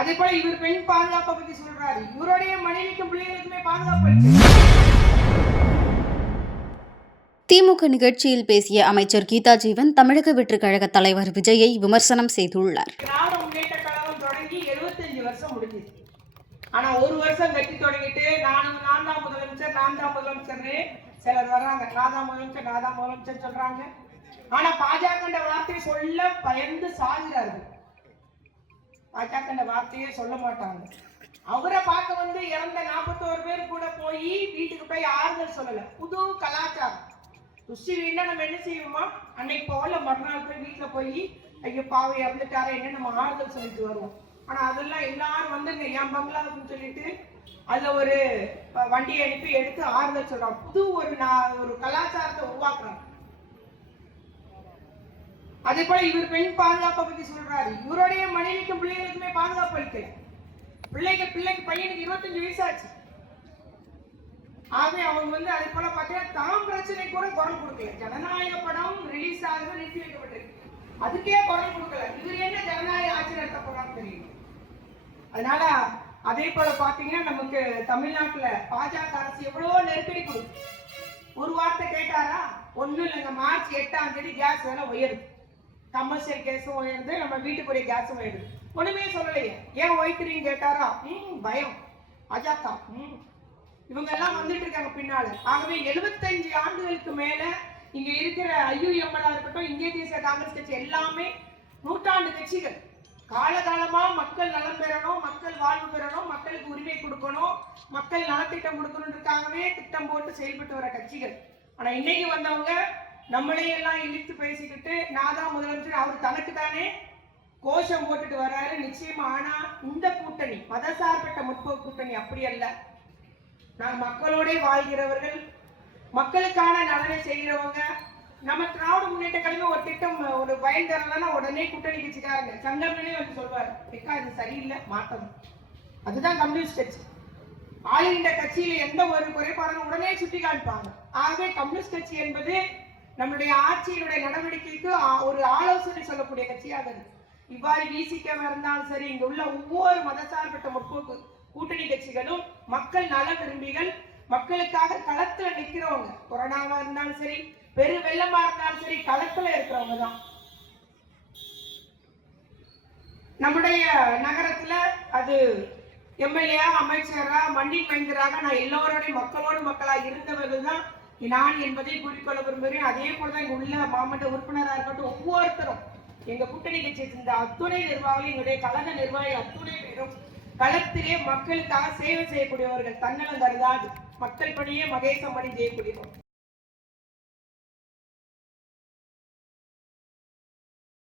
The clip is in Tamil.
அதே போல இவர் பெண் பாதுகாப்பை பத்தி சொல்றாரு. இவருடைய மனைவிக்கும் பிள்ளைகளுக்குமே பாதுகாப்பு இருக்கு. திமுக நிகழ்ச்சியில் பேசிய அமைச்சர் கீதா ஜீவன் தமிழக வெற்றிக் கழக தலைவர் விஜயை விமர்சனம் செய்துள்ளார். திராவிட முன்னேற்ற கழகம் தொடங்கி 75 வருஷம் முடிஞ்சிச்சு. ஆனா ஒரு வருஷம் கட்டி தொடங்கிட்டு நான் தான் முதலமைச்சர் சிலர் வர்றாங்க. நான் தான் முதலமைச்சர் சொல்றாங்க. ஆனா பாஜக வார்த்தையை சொல்ல பயந்து சாகிறார்கள். பாஜக வார்த்தையே சொல்ல மாட்டாங்க. அவரை பார்க்க வந்து இறந்த 41 பேர் கூட போய் வீட்டுக்கு போய் ஆறுதல் சொல்லல. புது கலாச்சாரம். துஷ்டி வீணா நம்ம என்ன செய்வோமா, அன்னைக்கு போல மறுநாள் போய் வீட்டுல போய் ஐயோ பாவை இறந்துட்டாரா என்ன நம்ம ஆறுதல் சொல்லிட்டு வருவோம். ஆனா அதெல்லாம் எல்லாரும் வந்து என் பங்களாவுன்னு சொல்லிட்டு அதுல ஒரு வண்டியை அனுப்பி எடுத்து ஆறுதல் சொல்றாங்க. புது ஒரு கலாச்சாரத்தை உருவாக்குறாங்க. அதே போல இவர் பெண் பாதுகாப்பை பத்தி சொல்றாரு. இவருடைய மனைவிக்கும் பிள்ளைகளுக்குமே பாதுகாப்பு அளிக்கல. பையனுக்கு 25 வயசு ஆச்சு. ஆகவே அவங்க வந்து அதே போல பார்த்தீங்கன்னா தாம் பிரச்சனை கூட குரல் கொடுக்கல. ஜனநாயக படம் ரிலீஸ் ஆக நிறுத்தி வைக்கப்பட்டிருக்கு. அதுக்கே குரல் கொடுக்கல. இவர் என்ன ஜனநாயக ஆட்சி நடத்த போறான்னு தெரியும். அதனால அதே போல பாத்தீங்கன்னா நமக்கு தமிழ்நாட்டுல பாஜக அரசு எவ்வளவு நெருக்கடி கொடுக்கும். ஒரு வார்த்தை கேட்டாரா? ஒண்ணும் இல்லைங்க. மார்ச் 8ஆம் தேதி கேஸ் விலை உயருது. கமர்ஷியல் கேஸும் உயர்ந்து நம்ம வீட்டுக்குரிய கேஸும் உயருது. ஒண்ணுமே சொல்லலையே. ஏன் உயர்த்துறீங்க கேட்டாரா? பயம். பாஜக இவங்க எல்லாம் வந்துட்டு இருக்காங்க பின்னால. ஆகவே 75 ஆண்டுகளுக்கு மேல இங்க இருக்கிற IUML இருக்கட்டும், இந்திய தேசிய காங்கிரஸ் கட்சி எல்லாமே நூற்றாண்டு கட்சிகள். காலகாலமா மக்கள் நலம் பெறணும், மக்கள் வாழ்வு பெறணும், மக்களுக்கு உரிமை கொடுக்கணும், மக்கள் நலத்திட்டம் கொடுக்கணுன்றதுக்காகவே திட்டம் போட்டு செயல்பட்டு வர கட்சிகள். ஆனா இன்னைக்கு வந்தவங்க நம்மளே எல்லாம் இழுத்து பேசிக்கிட்டு நான் தான் முதலமைச்சர் அவர் தனக்கு தானே கோஷம் போட்டுட்டு வர்றாரு. நிச்சயமா. ஆனா இந்த கூட்டணி மதசார்பற்ற முற்போக்கு கூட்டணி அப்படி அல்ல. நாங்க மக்களோட வாழ்கிறவர்கள், மக்களுக்கான நலனை செய்கிறவங்க. நம்ம திராவிட முன்னேற்ற கழகம் ஒரு திட்டம் ஒரு பயன் தரலன்னா உடனே கூட்டணி கட்சிக்காரங்க சங்கரனே வந்து சொல்வாரு, இது சரியில்லை மாற்றணும். அதுதான் கம்யூனிஸ்ட் கட்சி. ஆளுகின்ற கட்சியில எந்த ஒரு குறைபாடும் உடனே சுட்டி காண்பாங்க. ஆகவே கம்யூனிஸ்ட் கட்சி என்பது நம்மளுடைய ஆட்சியினுடைய நடவடிக்கைக்கு ஒரு ஆலோசனை சொல்லக்கூடிய கட்சியாக இருக்கு. இவ்வாறு விசிக இருந்தாலும் சரி, இங்க உள்ள ஒவ்வொரு மதசார்பற்ற முற்போக்கு கூட்டணி கட்சிகளும் மக்கள் நல விரும்பிகள், மக்களுக்காக களத்துல நிக்கிறவங்க. கொரோனாவா இருந்தாலும் சரி, பெரு வெள்ளமா இருந்தாலும் சரி, களத்துல இருக்கிறவங்க தான். நம்முடைய நகரத்துல அது எம்எல்ஏ, அமைச்சரா, மண்டி மைந்தராக நான் எல்லோருடைய மக்களோடு மக்களா இருந்தவர்கள் தான் நான் என்பதை கூறிக்கொள்ள விரும்புகிறேன். அதே போலதான் இங்க உள்ள மாவட்ட உறுப்பினராக இருக்கட்டும், ஒவ்வொருத்தரும் எங்க கூட்டணி கட்சியை சேர்ந்த அத்துணை நிர்வாகிகள், எங்களுடைய கழக நிர்வாகி அத்துணை பேரும் களத்திலே மக்களுக்காக சேவை செய்யக்கூடியவர்கள். தன்னலம் கருதாது மக்கள் பணியே மகேசம் பணி செய்யக்கூடியவர்கள்.